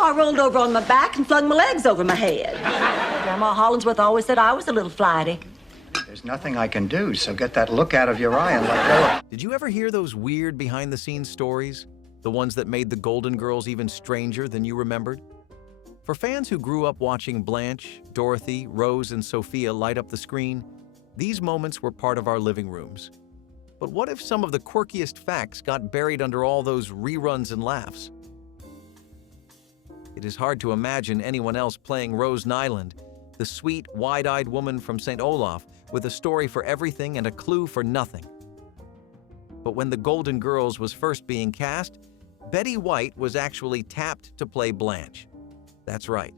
so I rolled over on my back and flung my legs over my head. Grandma Hollingsworth always said I was a little flighty. There's nothing I can do, so get that look out of your eye and let go. Did you ever hear those weird behind-the-scenes stories? The ones that made the Golden Girls even stranger than you remembered? For fans who grew up watching Blanche, Dorothy, Rose, and Sophia light up the screen, these moments were part of our living rooms. But what if some of the quirkiest facts got buried under all those reruns and laughs? It is hard to imagine anyone else playing Rose Nyland, the sweet, wide-eyed woman from St. Olaf, with a story for everything and a clue for nothing. But when the Golden Girls was first being cast, Betty White was actually tapped to play Blanche. That's right,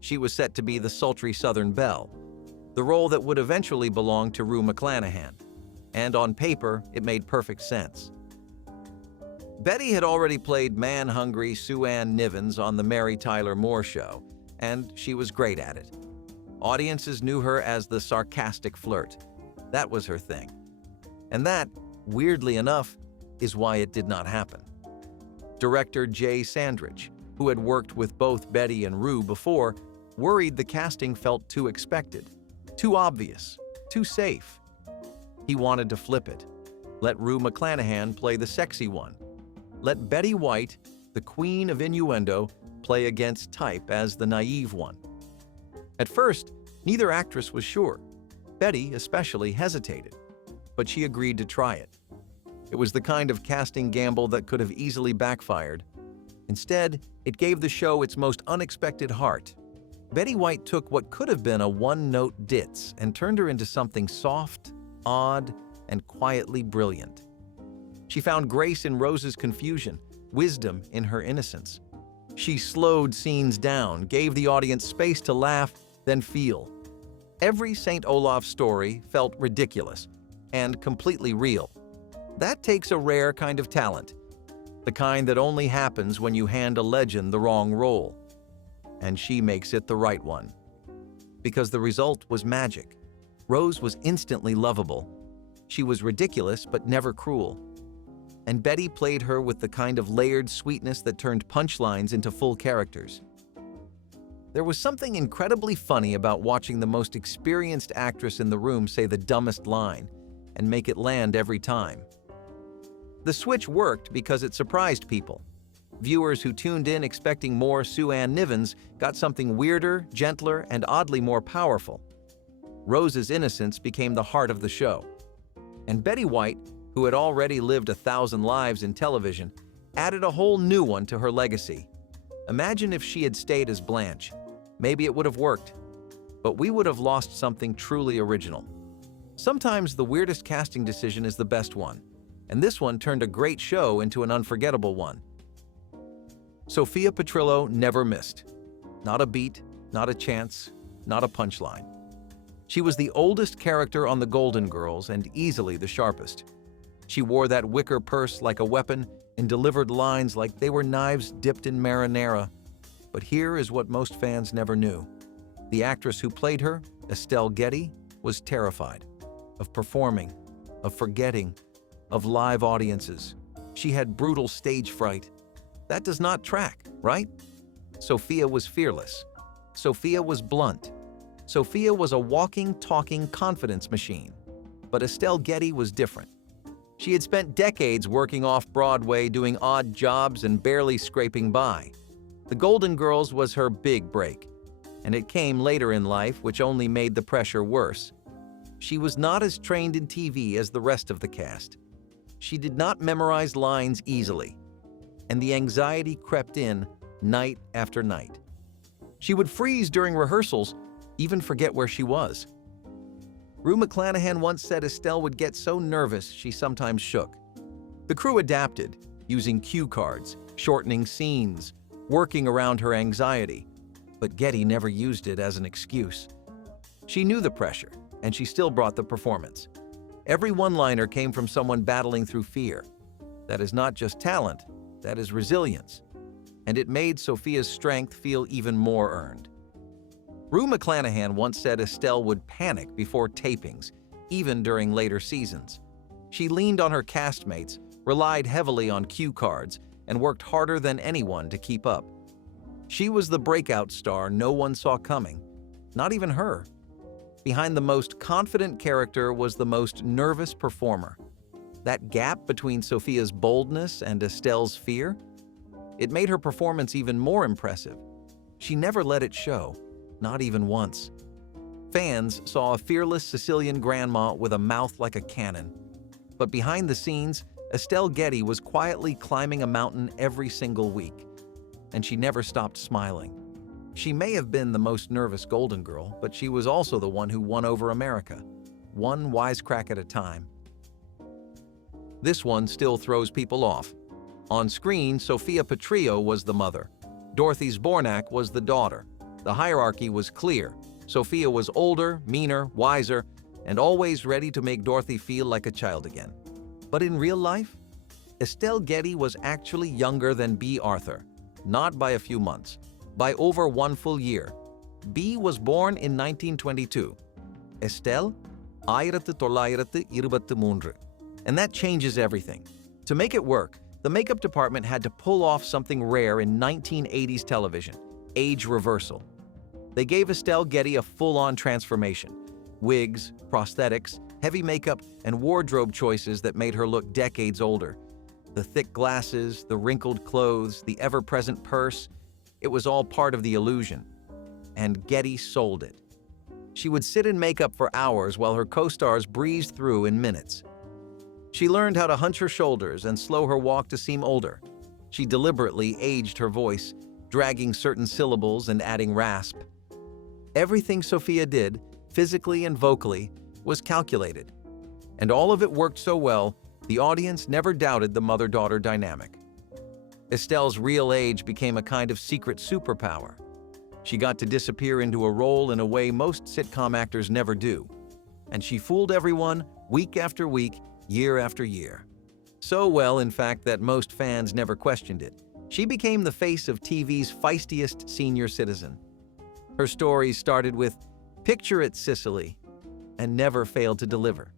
she was set to be the sultry Southern belle, the role that would eventually belong to Rue McClanahan. And on paper, it made perfect sense. Betty had already played man-hungry Sue Ann Nivens on The Mary Tyler Moore Show, and she was great at it. Audiences knew her as the sarcastic flirt. That was her thing. And that, weirdly enough, is why it did not happen. Director Jay Sandrich, who had worked with both Betty and Rue before, worried the casting felt too expected, too obvious, too safe. He wanted to flip it. Let Rue McClanahan play the sexy one. Let Betty White, the queen of innuendo, play against type as the naive one. At first, neither actress was sure. Betty especially hesitated, but she agreed to try it. It was the kind of casting gamble that could have easily backfired. Instead, it gave the show its most unexpected heart. Betty White took what could have been a one-note ditz and turned her into something soft, odd, and quietly brilliant. She found grace in Rose's confusion, wisdom in her innocence. She slowed scenes down, gave the audience space to laugh, then feel. Every St. Olaf story felt ridiculous and completely real. That takes a rare kind of talent, the kind that only happens when you hand a legend the wrong role. And she makes it the right one. Because the result was magic. Rose was instantly lovable. She was ridiculous but never cruel. And Betty played her with the kind of layered sweetness that turned punchlines into full characters. There was something incredibly funny about watching the most experienced actress in the room say the dumbest line and make it land every time. The switch worked because it surprised people. Viewers who tuned in expecting more Sue Ann Nivens got something weirder, gentler, and oddly more powerful. Rose's innocence became the heart of the show. And Betty White, who had already lived 1,000 lives in television, added a whole new one to her legacy. Imagine if she had stayed as Blanche. Maybe it would have worked, but we would have lost something truly original. Sometimes the weirdest casting decision is the best one, and this one turned a great show into an unforgettable one. Sophia Petrillo never missed. Not a beat, not a chance, not a punchline. She was the oldest character on the Golden Girls and easily the sharpest. She wore that wicker purse like a weapon and delivered lines like they were knives dipped in marinara. But here is what most fans never knew. The actress who played her, Estelle Getty, was terrified of performing, of forgetting, of live audiences. She had brutal stage fright. That does not track, right? Sophia was fearless. Sophia was blunt. Sophia was a walking, talking confidence machine. But Estelle Getty was different. She had spent decades working off-Broadway, doing odd jobs and barely scraping by. The Golden Girls was her big break, and it came later in life, which only made the pressure worse. She was not as trained in TV as the rest of the cast. She did not memorize lines easily, and the anxiety crept in night after night. She would freeze during rehearsals, even forget where she was. Rue McClanahan once said Estelle would get so nervous she sometimes shook. The crew adapted, using cue cards, shortening scenes, working around her anxiety, but Getty never used it as an excuse. She knew the pressure, and she still brought the performance. Every one-liner came from someone battling through fear. That is not just talent, that is resilience. And it made Sophia's strength feel even more earned. Rue McClanahan once said Estelle would panic before tapings, even during later seasons. She leaned on her castmates, relied heavily on cue cards, and worked harder than anyone to keep up. She was the breakout star no one saw coming, not even her. Behind the most confident character was the most nervous performer. That gap between Sophia's boldness and Estelle's fear? It made her performance even more impressive. She never let it show, not even once. Fans saw a fearless Sicilian grandma with a mouth like a cannon. But behind the scenes, Estelle Getty was quietly climbing a mountain every single week, and she never stopped smiling. She may have been the most nervous Golden Girl, but she was also the one who won over America, one wisecrack at a time. This one still throws people off. On screen, Sophia Petrillo was the mother. Dorothy Zbornak was the daughter. The hierarchy was clear. Sophia was older, meaner, wiser, and always ready to make Dorothy feel like a child again. But in real life, Estelle Getty was actually younger than Bea Arthur, not by a few months, by over 1 full year. Bea was born in 1922. Estelle, 1923. And that changes everything. To make it work, the makeup department had to pull off something rare in 1980s television, age reversal. They gave Estelle Getty a full-on transformation. Wigs, prosthetics, heavy makeup, and wardrobe choices that made her look decades older. The thick glasses, the wrinkled clothes, the ever-present purse, it was all part of the illusion. And Getty sold it. She would sit in makeup for hours while her co-stars breezed through in minutes. She learned how to hunch her shoulders and slow her walk to seem older. She deliberately aged her voice, dragging certain syllables and adding rasp. Everything Sophia did, physically and vocally, was calculated. And all of it worked so well, the audience never doubted the mother-daughter dynamic. Estelle's real age became a kind of secret superpower. She got to disappear into a role in a way most sitcom actors never do. And she fooled everyone week after week, year after year. So well, in fact, that most fans never questioned it. She became the face of TV's feistiest senior citizen. Her stories started with, "Picture it, Sicily," and never failed to deliver.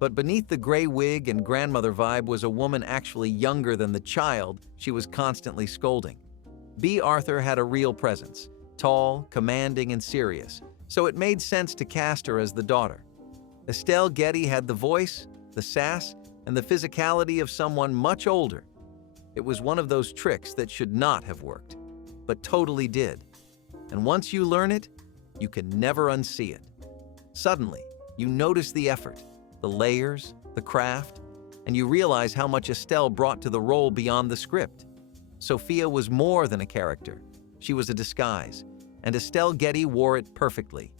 But beneath the gray wig and grandmother vibe was a woman actually younger than the child she was constantly scolding. Bea Arthur had a real presence, tall, commanding, and serious, so it made sense to cast her as the daughter. Estelle Getty had the voice, the sass, and the physicality of someone much older. It was one of those tricks that should not have worked, but totally did. And once you learn it, you can never unsee it. Suddenly, you notice the effort, the layers, the craft, and you realize how much Estelle brought to the role beyond the script. Sophia was more than a character. She was a disguise, and Estelle Getty wore it perfectly.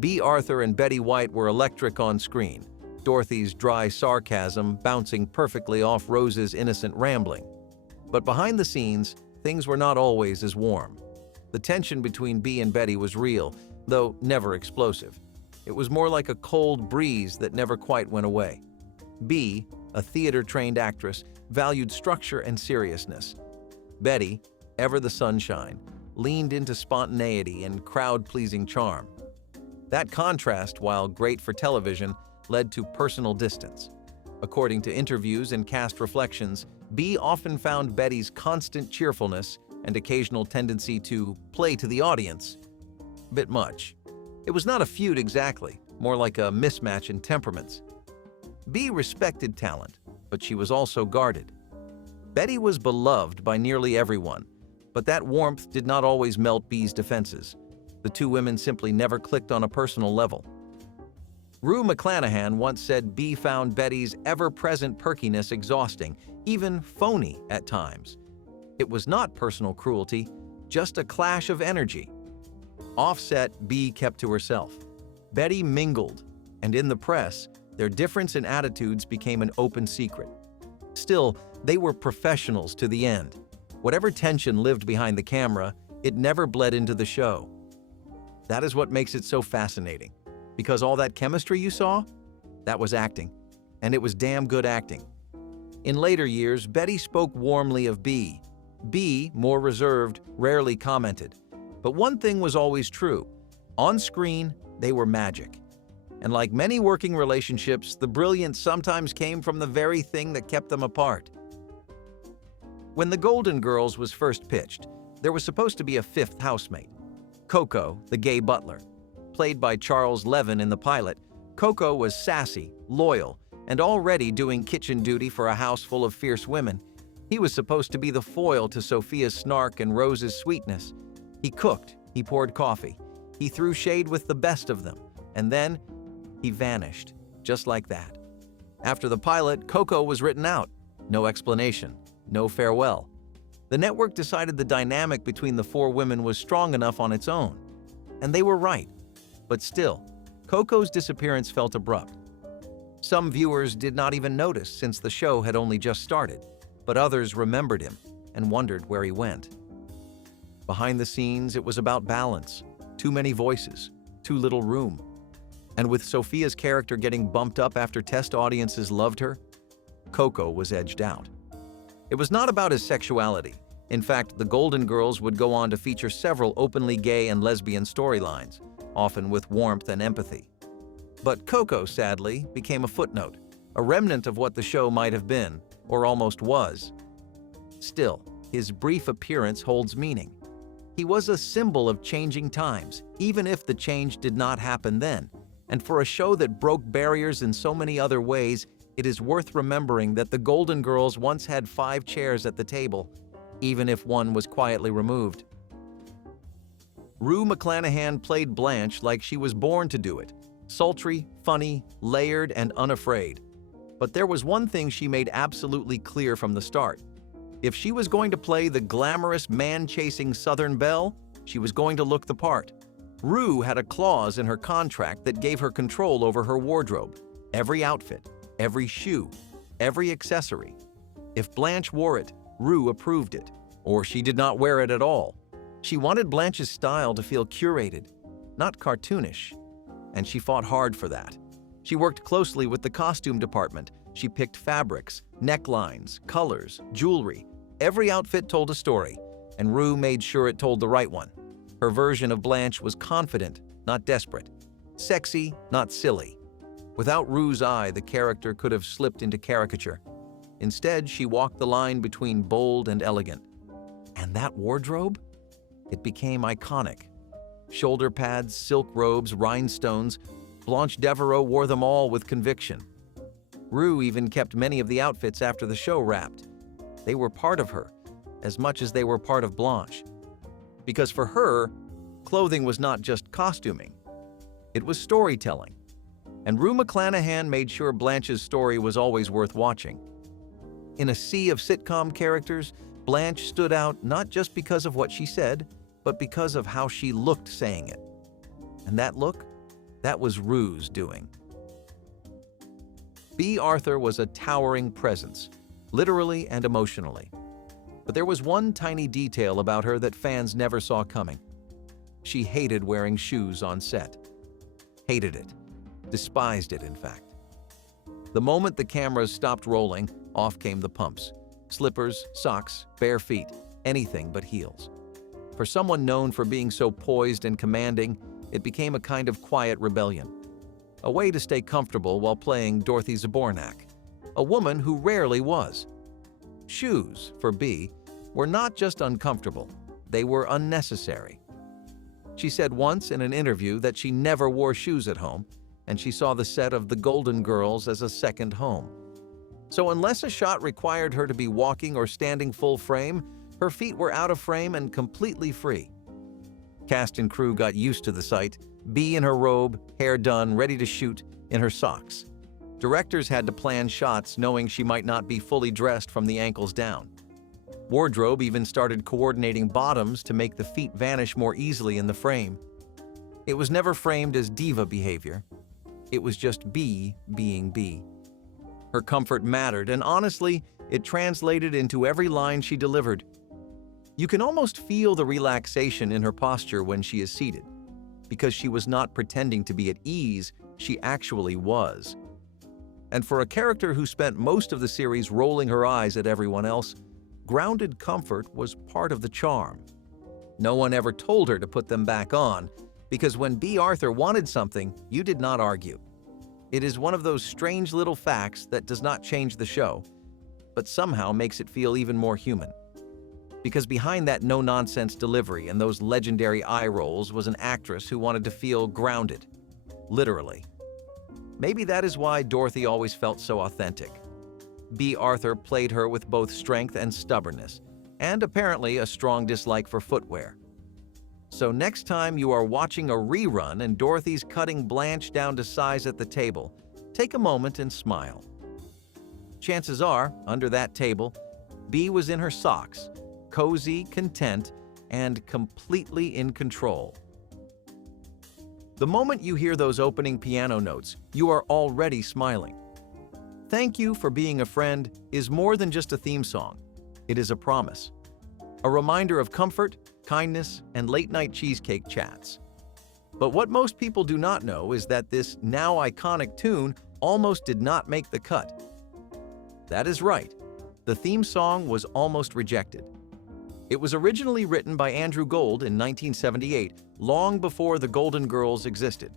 Bea Arthur and Betty White were electric on screen, Dorothy's dry sarcasm bouncing perfectly off Rose's innocent rambling. But behind the scenes, things were not always as warm. The tension between Bea and Betty was real, though never explosive. It was more like a cold breeze that never quite went away. Bea, a theater-trained actress, valued structure and seriousness. Betty, ever the sunshine, leaned into spontaneity and crowd-pleasing charm. That contrast, while great for television, led to personal distance. According to interviews and cast reflections, Bea often found Betty's constant cheerfulness and occasional tendency to play to the audience a bit much. It was not a feud exactly, more like a mismatch in temperaments. Bea respected talent, but she was also guarded. Betty was beloved by nearly everyone, but that warmth did not always melt Bea's defenses. The two women simply never clicked on a personal level. Rue McClanahan once said Bea found Betty's ever-present perkiness exhausting, even phony at times. It was not personal cruelty, just a clash of energy. Offset, Bea kept to herself. Betty mingled, and in the press, their difference in attitudes became an open secret. Still, they were professionals to the end. Whatever tension lived behind the camera, it never bled into the show. That is what makes it so fascinating. Because all that chemistry you saw, that was acting. And it was damn good acting. In later years, Betty spoke warmly of Bea. Bea, more reserved, rarely commented. But one thing was always true. On screen, they were magic. And like many working relationships, the brilliance sometimes came from the very thing that kept them apart. When The Golden Girls was first pitched, there was supposed to be a fifth housemate, Coco, the gay butler. Played by Charles Levin in the pilot, Coco was sassy, loyal, and already doing kitchen duty for a house full of fierce women. He was supposed to be the foil to Sophia's snark and Rose's sweetness. He cooked, he poured coffee, he threw shade with the best of them, and then he vanished, just like that. After the pilot, Coco was written out. No explanation, no farewell. The network decided the dynamic between the four women was strong enough on its own. And they were right. But still, Coco's disappearance felt abrupt. Some viewers did not even notice since the show had only just started, but others remembered him and wondered where he went. Behind the scenes, it was about balance. Too many voices, too little room. And with Sophia's character getting bumped up after test audiences loved her, Coco was edged out. It was not about his sexuality. In fact, The Golden Girls would go on to feature several openly gay and lesbian storylines, often with warmth and empathy. But Coco, sadly, became a footnote, a remnant of what the show might have been, or almost was. Still, his brief appearance holds meaning. He was a symbol of changing times, even if the change did not happen then. And for a show that broke barriers in so many other ways, it is worth remembering that the Golden Girls once had 5 chairs at the table, even if one was quietly removed. Rue McClanahan played Blanche like she was born to do it, sultry, funny, layered, and unafraid. But there was one thing she made absolutely clear from the start. If she was going to play the glamorous, man-chasing Southern belle, she was going to look the part. Rue had a clause in her contract that gave her control over her wardrobe, every outfit, every shoe, every accessory. If Blanche wore it, Rue approved it, or she did not wear it at all. She wanted Blanche's style to feel curated, not cartoonish, and she fought hard for that. She worked closely with the costume department. She picked fabrics, necklines, colors, jewelry. Every outfit told a story, and Rue made sure it told the right one. Her version of Blanche was confident, not desperate. Sexy, not silly. Without Rue's eye, the character could have slipped into caricature. Instead, she walked the line between bold and elegant. And that wardrobe? It became iconic. Shoulder pads, silk robes, rhinestones. Blanche Devereaux wore them all with conviction. Rue even kept many of the outfits after the show wrapped. They were part of her, as much as they were part of Blanche. Because for her, clothing was not just costuming. It was storytelling. And Rue McClanahan made sure Blanche's story was always worth watching. In a sea of sitcom characters, Blanche stood out not just because of what she said, but because of how she looked saying it. And that look, that was Rue's doing. Bea Arthur was a towering presence, literally and emotionally. But there was one tiny detail about her that fans never saw coming. She hated wearing shoes on set. Hated it. Despised it, in fact. The moment the cameras stopped rolling, off came the pumps. Slippers, socks, bare feet, anything but heels. For someone known for being so poised and commanding, it became a kind of quiet rebellion. A way to stay comfortable while playing Dorothy Zbornak, a woman who rarely was. Shoes, for Bea, were not just uncomfortable, they were unnecessary. She said once in an interview that she never wore shoes at home, and she saw the set of The Golden Girls as a second home. So unless a shot required her to be walking or standing full frame, her feet were out of frame and completely free. Cast and crew got used to the sight, Bea in her robe, hair done, ready to shoot, in her socks. Directors had to plan shots knowing she might not be fully dressed from the ankles down. Wardrobe even started coordinating bottoms to make the feet vanish more easily in the frame. It was never framed as diva behavior. It was just Bea being Bea. Her comfort mattered, and honestly, it translated into every line she delivered. You can almost feel the relaxation in her posture when she is seated, because she was not pretending to be at ease, she actually was. And for a character who spent most of the series rolling her eyes at everyone else, grounded comfort was part of the charm. No one ever told her to put them back on, because when Bea Arthur wanted something, you did not argue. It is one of those strange little facts that does not change the show, but somehow makes it feel even more human. Because behind that no-nonsense delivery and those legendary eye rolls was an actress who wanted to feel grounded. Literally. Maybe that is why Dorothy always felt so authentic. Bea Arthur played her with both strength and stubbornness, and apparently a strong dislike for footwear. So next time you are watching a rerun and Dorothy's cutting Blanche down to size at the table, take a moment and smile. Chances are, under that table, Bea was in her socks, cozy, content, and completely in control. The moment you hear those opening piano notes, you are already smiling. Thank You for Being a Friend is more than just a theme song. It is a promise. A reminder of comfort, kindness, and late-night cheesecake chats. But what most people do not know is that this now iconic tune almost did not make the cut. That is right. The theme song was almost rejected. It was originally written by Andrew Gold in 1978, long before the Golden Girls existed.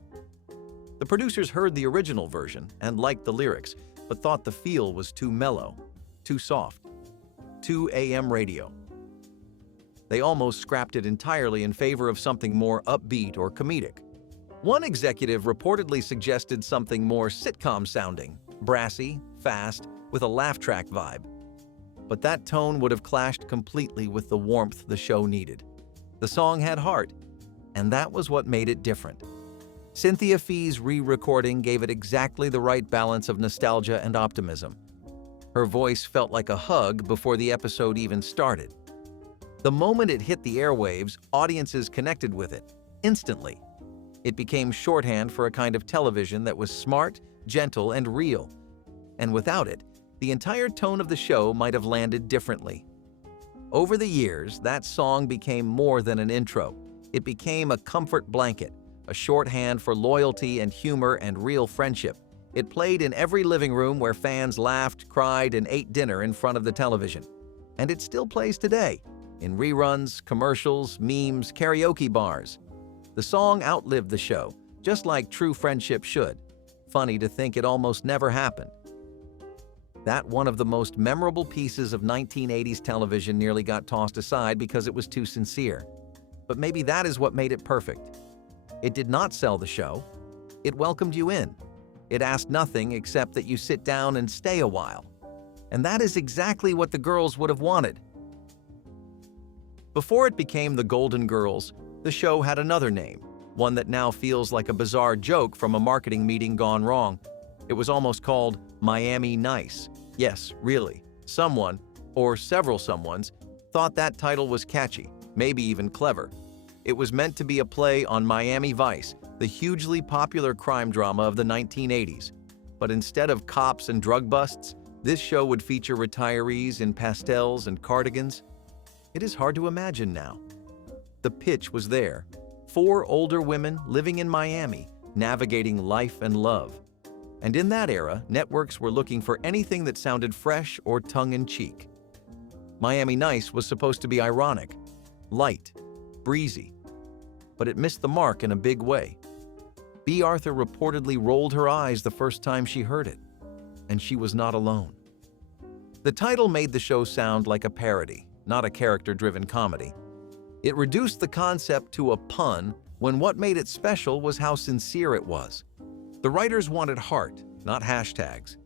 The producers heard the original version and liked the lyrics, but thought the feel was too mellow, too soft, too AM radio. They almost scrapped it entirely in favor of something more upbeat or comedic. One executive reportedly suggested something more sitcom-sounding, brassy, fast, with a laugh track vibe. But that tone would have clashed completely with the warmth the show needed. The song had heart, and that was what made it different. Cynthia Fee's re-recording gave it exactly the right balance of nostalgia and optimism. Her voice felt like a hug before the episode even started. The moment it hit the airwaves, audiences connected with it, instantly. It became shorthand for a kind of television that was smart, gentle, and real. And without it, the entire tone of the show might have landed differently. Over the years, that song became more than an intro. It became a comfort blanket, a shorthand for loyalty and humor and real friendship. It played in every living room where fans laughed, cried, and ate dinner in front of the television. And it still plays today, in reruns, commercials, memes, karaoke bars. The song outlived the show, just like true friendship should. Funny to think it almost never happened. That one of the most memorable pieces of 1980s television nearly got tossed aside because it was too sincere. But maybe that is what made it perfect. It did not sell the show. It welcomed you in. It asked nothing except that you sit down and stay a while. And that is exactly what the girls would have wanted. Before it became the Golden Girls, the show had another name, one that now feels like a bizarre joke from a marketing meeting gone wrong. It was almost called Miami Nice. Yes, really. Someone, or several someones, thought that title was catchy, maybe even clever. It was meant to be a play on Miami Vice, the hugely popular crime drama of the 1980s. But instead of cops and drug busts, this show would feature retirees in pastels and cardigans. It is hard to imagine now. The pitch was there. 4 older women living in Miami, navigating life and love. And in that era, networks were looking for anything that sounded fresh or tongue-in-cheek. Miami Nice was supposed to be ironic, light, breezy, but it missed the mark in a big way. Bea Arthur reportedly rolled her eyes the first time she heard it, and she was not alone. The title made the show sound like a parody, not a character-driven comedy. It reduced the concept to a pun when what made it special was how sincere it was. The writers wanted heart, not hashtags.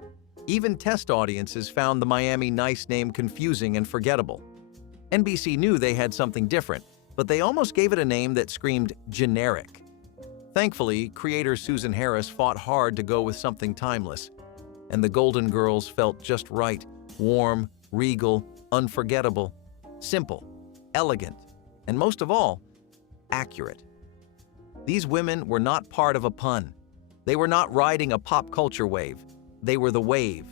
Even test audiences found the Miami Nice name confusing and forgettable. NBC knew they had something different, but they almost gave it a name that screamed generic. Thankfully, creator Susan Harris fought hard to go with something timeless, and the Golden Girls felt just right, warm, regal, unforgettable, simple, elegant, and most of all, accurate. These women were not part of a pun. They were not riding a pop culture wave. They were the wave.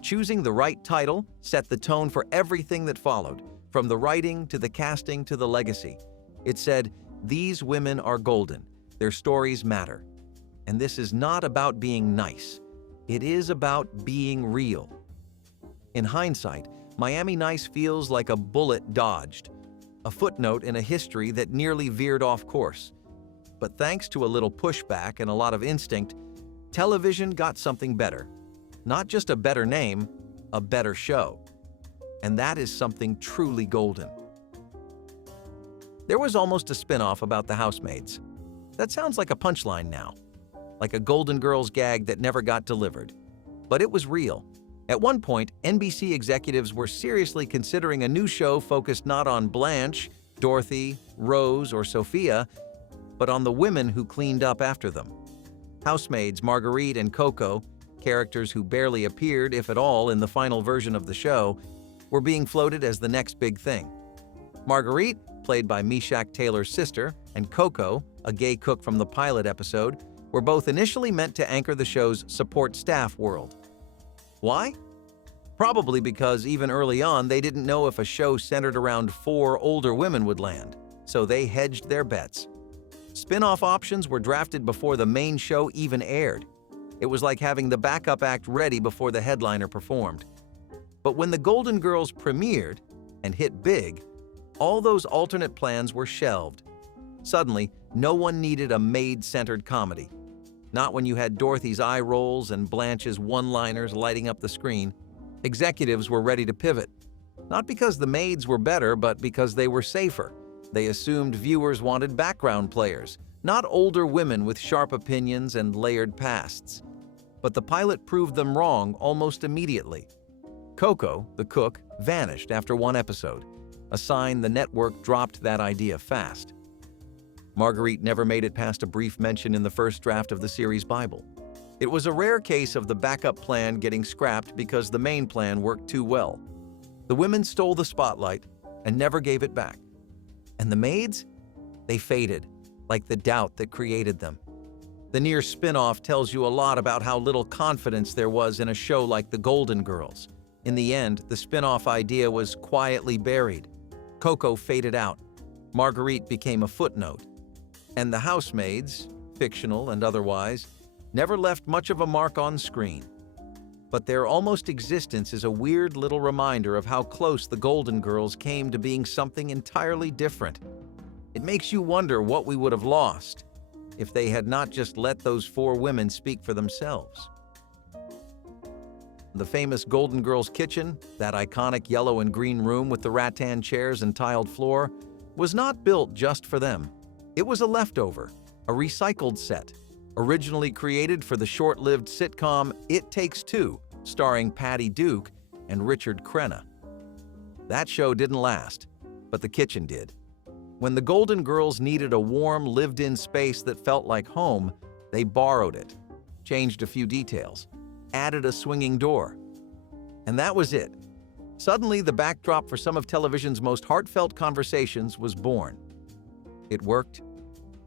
Choosing the right title set the tone for everything that followed, from the writing to the casting to the legacy. It said, "These women are golden. Their stories matter." And this is not about being nice. It is about being real. In hindsight, Miami Nice feels like a bullet dodged, a footnote in a history that nearly veered off course. But thanks to a little pushback and a lot of instinct, television got something better. Not just a better name, a better show. And that is something truly golden. There was almost a spin-off about the housemaids. That sounds like a punchline now, like a Golden Girls gag that never got delivered. But it was real. At one point, NBC executives were seriously considering a new show focused not on Blanche, Dorothy, Rose, or Sophia, but on the women who cleaned up after them. Housemaids Marguerite and Coco, characters who barely appeared, if at all, in the final version of the show, were being floated as the next big thing. Marguerite, played by Meshach Taylor's sister, and Coco, a gay cook from the pilot episode, were both initially meant to anchor the show's support staff world. Why? Probably because even early on they didn't know if a show centered around 4 older women would land, so they hedged their bets. Spin-off options were drafted before the main show even aired. It was like having the backup act ready before the headliner performed. But when the Golden Girls premiered and hit big, all those alternate plans were shelved. Suddenly, no one needed a maid-centered comedy. Not when you had Dorothy's eye rolls and Blanche's one-liners lighting up the screen. Executives were ready to pivot. Not because the maids were better, but because they were safer. They assumed viewers wanted background players, not older women with sharp opinions and layered pasts. But the pilot proved them wrong almost immediately. Coco, the cook, vanished after 1 episode, a sign the network dropped that idea fast. Marguerite never made it past a brief mention in the first draft of the series Bible. It was a rare case of the backup plan getting scrapped because the main plan worked too well. The women stole the spotlight and never gave it back. And the maids? They faded, like the doubt that created them. The near spin-off tells you a lot about how little confidence there was in a show like The Golden Girls. In the end, the spin-off idea was quietly buried. Coco faded out. Marguerite became a footnote. And the housemaids, fictional and otherwise, never left much of a mark on screen. But their almost existence is a weird little reminder of how close the Golden Girls came to being something entirely different. It makes you wonder what we would have lost if they had not just let those 4 women speak for themselves. The famous Golden Girls kitchen, that iconic yellow and green room with the rattan chairs and tiled floor, was not built just for them. It was a leftover, a recycled set, originally created for the short-lived sitcom It Takes Two, starring Patty Duke and Richard Crenna. That show didn't last, but the kitchen did. When the Golden Girls needed a warm, lived-in space that felt like home, they borrowed it, changed a few details, added a swinging door. And that was it. Suddenly, the backdrop for some of television's most heartfelt conversations was born. It worked.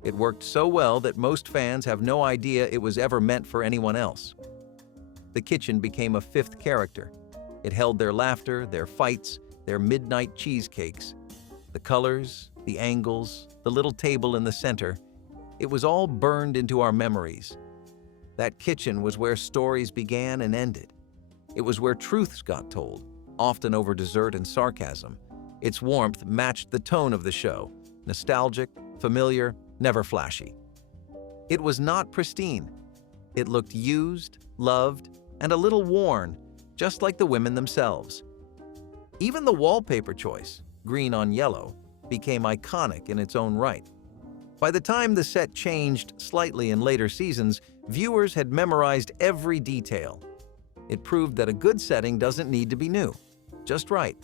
It worked so well that most fans have no idea it was ever meant for anyone else. The kitchen became a 5th character. It held their laughter, their fights, their midnight cheesecakes. The colors, the angles, the little table in the center. It was all burned into our memories. That kitchen was where stories began and ended. It was where truths got told, often over dessert and sarcasm. Its warmth matched the tone of the show. Nostalgic, familiar, never flashy. It was not pristine. It looked used, loved, and a little worn, just like the women themselves. Even the wallpaper choice, green on yellow, became iconic in its own right. By the time the set changed slightly in later seasons, viewers had memorized every detail. It proved that a good setting doesn't need to be new, just right.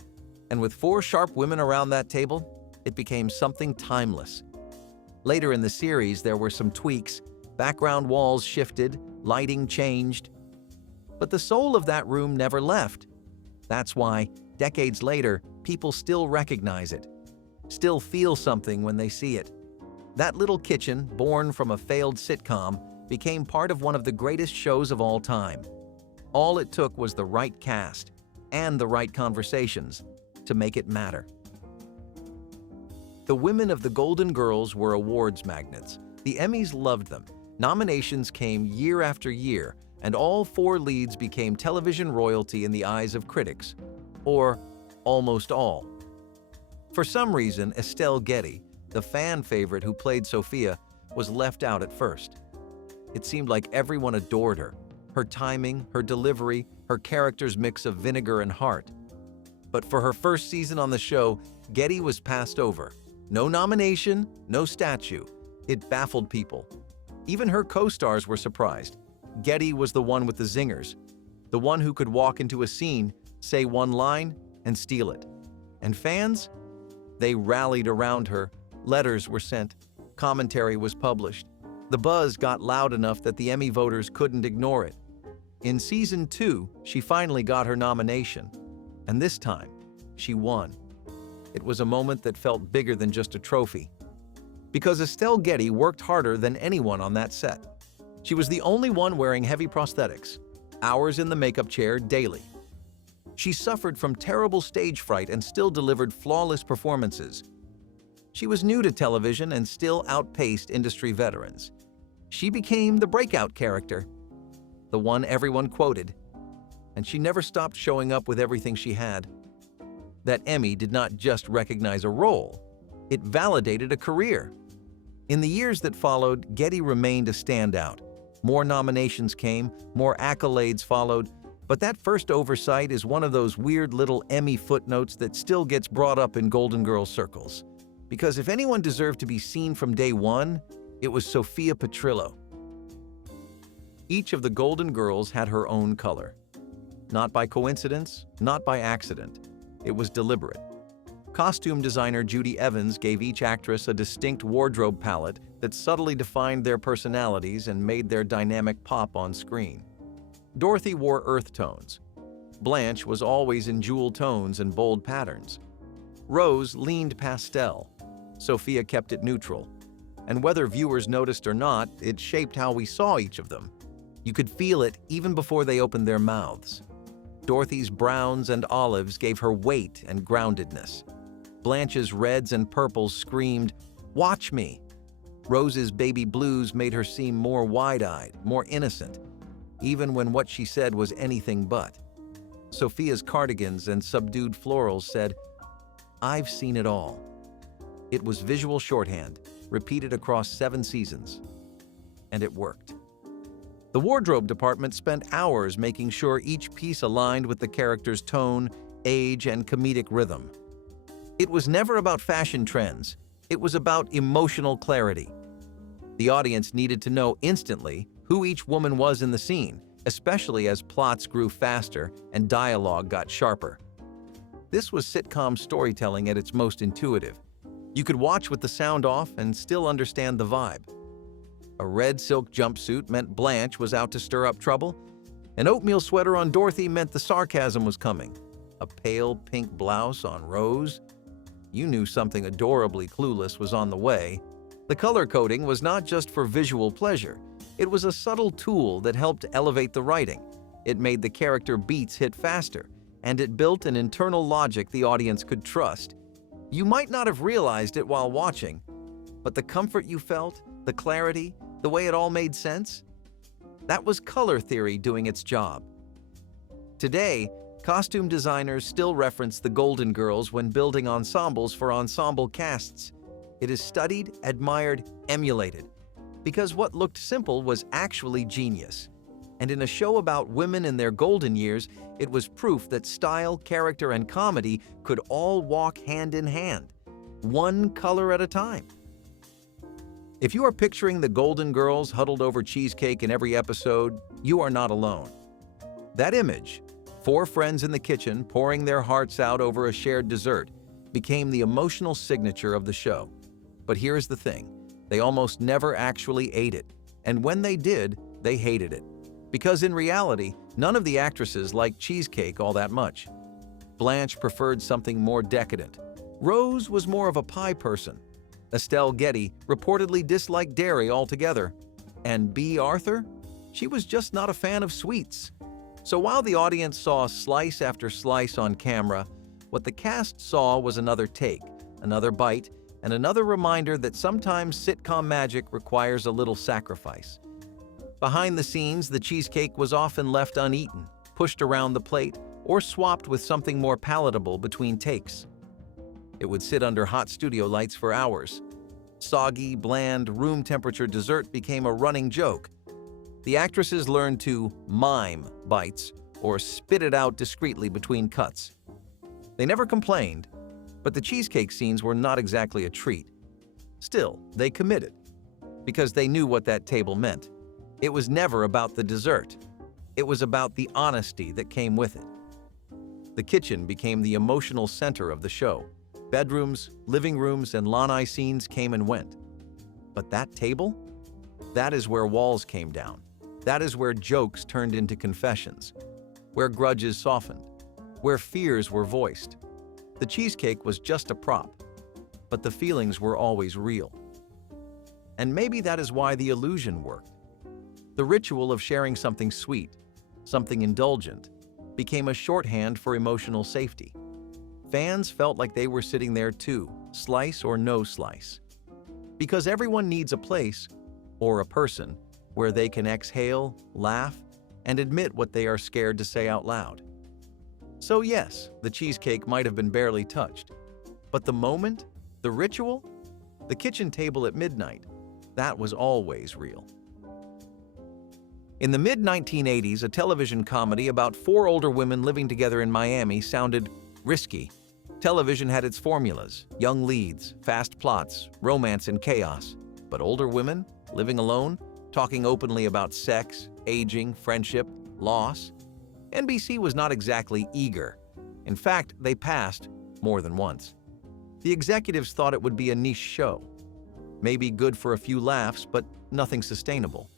And with 4 sharp women around that table, it became something timeless. Later in the series, there were some tweaks. Background walls shifted, lighting changed. But the soul of that room never left. That's why, decades later, people still recognize it, still feel something when they see it. That little kitchen, born from a failed sitcom, became part of one of the greatest shows of all time. All it took was the right cast and the right conversations to make it matter. The women of the Golden Girls were awards magnets. The Emmys loved them. Nominations came year after year, and all 4 leads became television royalty in the eyes of critics. Or almost all. For some reason, Estelle Getty, the fan favorite who played Sophia, was left out at first. It seemed like everyone adored her. Her timing, her delivery, her character's mix of vinegar and heart. But for her first season on the show, Getty was passed over. No nomination, no statue. It baffled people. Even her co-stars were surprised. Getty was the one with the zingers, the one who could walk into a scene, say one line, and steal it. And fans? They rallied around her. Letters were sent. Commentary was published. The buzz got loud enough that the Emmy voters couldn't ignore it. In season 2, she finally got her nomination. And this time, she won. It was a moment that felt bigger than just a trophy. Because Estelle Getty worked harder than anyone on that set. She was the only one wearing heavy prosthetics, hours in the makeup chair daily. She suffered from terrible stage fright and still delivered flawless performances. She was new to television and still outpaced industry veterans. She became the breakout character, the one everyone quoted, and she never stopped showing up with everything she had. That Emmy did not just recognize a role, it validated a career. In the years that followed, Getty remained a standout. More nominations came, more accolades followed, but that first oversight is one of those weird little Emmy footnotes that still gets brought up in Golden Girls circles. Because if anyone deserved to be seen from day one, it was Sophia Petrillo. Each of the Golden Girls had her own color. Not by coincidence, not by accident. It was deliberate. Costume designer Judy Evans gave each actress a distinct wardrobe palette that subtly defined their personalities and made their dynamic pop on screen. Dorothy wore earth tones. Blanche was always in jewel tones and bold patterns. Rose leaned pastel. Sophia kept it neutral. And whether viewers noticed or not, it shaped how we saw each of them. You could feel it even before they opened their mouths. Dorothy's browns and olives gave her weight and groundedness. Blanche's reds and purples screamed, "Watch me!" Rose's baby blues made her seem more wide-eyed, more innocent, even when what she said was anything but. Sophia's cardigans and subdued florals said, "I've seen it all." It was visual shorthand, repeated across 7 seasons. And it worked. The wardrobe department spent hours making sure each piece aligned with the character's tone, age, and comedic rhythm. It was never about fashion trends. It was about emotional clarity. The audience needed to know instantly who each woman was in the scene, especially as plots grew faster and dialogue got sharper. This was sitcom storytelling at its most intuitive. You could watch with the sound off and still understand the vibe. A red silk jumpsuit meant Blanche was out to stir up trouble. An oatmeal sweater on Dorothy meant the sarcasm was coming. A pale pink blouse on Rose? You knew something adorably clueless was on the way. The color coding was not just for visual pleasure. It was a subtle tool that helped elevate the writing. It made the character beats hit faster, and it built an internal logic the audience could trust. You might not have realized it while watching, but the comfort you felt, the clarity, the way it all made sense, that was color theory doing its job. Today, costume designers still reference the Golden Girls when building ensembles for ensemble casts. It is studied, admired, emulated, because what looked simple was actually genius. And in a show about women in their golden years, it was proof that style, character, and comedy could all walk hand in hand, one color at a time. If you are picturing the Golden Girls huddled over cheesecake in every episode, you are not alone. That image, 4 friends in the kitchen pouring their hearts out over a shared dessert, became the emotional signature of the show. But here's the thing, they almost never actually ate it, and when they did, they hated it. Because in reality, none of the actresses liked cheesecake all that much. Blanche preferred something more decadent. Rose was more of a pie person. Estelle Getty reportedly disliked dairy altogether. And Bea Arthur? She was just not a fan of sweets. So while the audience saw slice after slice on camera, what the cast saw was another take, another bite, and another reminder that sometimes sitcom magic requires a little sacrifice. Behind the scenes, the cheesecake was often left uneaten, pushed around the plate, or swapped with something more palatable between takes. It would sit under hot studio lights for hours. Soggy, bland, room-temperature dessert became a running joke. The actresses learned to mime bites or spit it out discreetly between cuts. They never complained, But the cheesecake scenes were not exactly a treat. Still, they committed, because they knew what that table meant. It was never about the dessert. It was about the honesty that came with it. The kitchen became the emotional center of the show. Bedrooms, living rooms, and lanai scenes came and went. But that table? That is where walls came down. That is where jokes turned into confessions, where grudges softened, where fears were voiced. The cheesecake was just a prop, but the feelings were always real. And maybe that is why the illusion worked. The ritual of sharing something sweet, something indulgent, became a shorthand for emotional safety. Fans felt like they were sitting there too, slice or no slice. Because everyone needs a place, or a person, where they can exhale, laugh, and admit what they are scared to say out loud. So yes, the cheesecake might have been barely touched. But the moment, the ritual, the kitchen table at midnight, that was always real. In the mid-1980s, a television comedy about 4 older women living together in Miami sounded risky. Television had its formulas, young leads, fast plots, romance and chaos. But older women, living alone, talking openly about sex, aging, friendship, loss? NBC was not exactly eager. In fact, they passed more than once. The executives thought it would be a niche show. Maybe good for a few laughs, but nothing sustainable.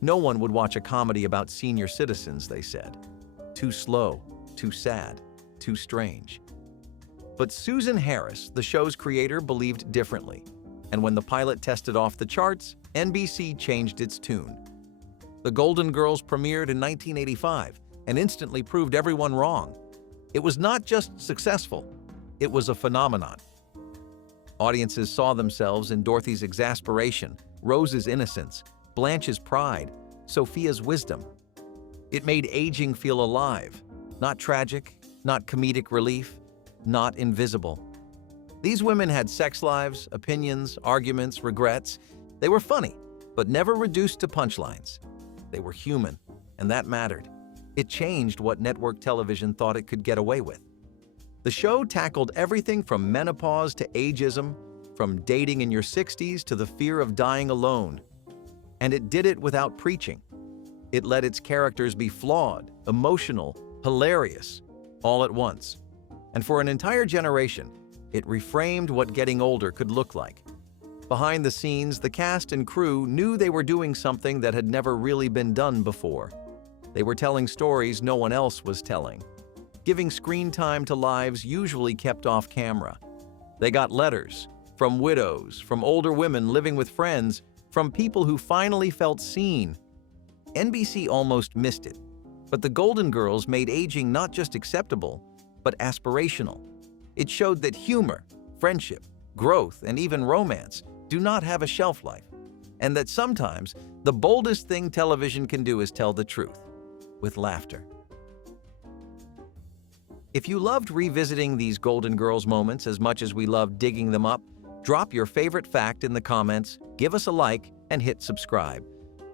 No one would watch a comedy about senior citizens, they said. Too slow, too sad, too strange. But Susan Harris, the show's creator, believed differently. And when the pilot tested off the charts, NBC changed its tune. The Golden Girls premiered in 1985 and instantly proved everyone wrong. It was not just successful, it was a phenomenon. Audiences saw themselves in Dorothy's exasperation, Rose's innocence, Blanche's pride, Sophia's wisdom. It made aging feel alive, not tragic, not comedic relief, not invisible. These women had sex lives, opinions, arguments, regrets. They were funny, but never reduced to punchlines. They were human, and that mattered. It changed what network television thought it could get away with. The show tackled everything from menopause to ageism, from dating in your 60s to the fear of dying alone. And it did it without preaching. It let its characters be flawed, emotional, hilarious, all at once. And for an entire generation, it reframed what getting older could look like. Behind the scenes, the cast and crew knew they were doing something that had never really been done before. They were telling stories no one else was telling, giving screen time to lives usually kept off camera. They got letters from widows, from older women living with friends, from people who finally felt seen. NBC almost missed it, but the Golden Girls made aging not just acceptable, but aspirational. It showed that humor, friendship, growth, and even romance do not have a shelf life, and that sometimes the boldest thing television can do is tell the truth, with laughter. If you loved revisiting these Golden Girls moments as much as we loved digging them up, drop your favorite fact in the comments, give us a like, and hit subscribe,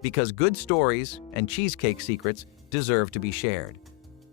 because good stories and cheesecake secrets deserve to be shared.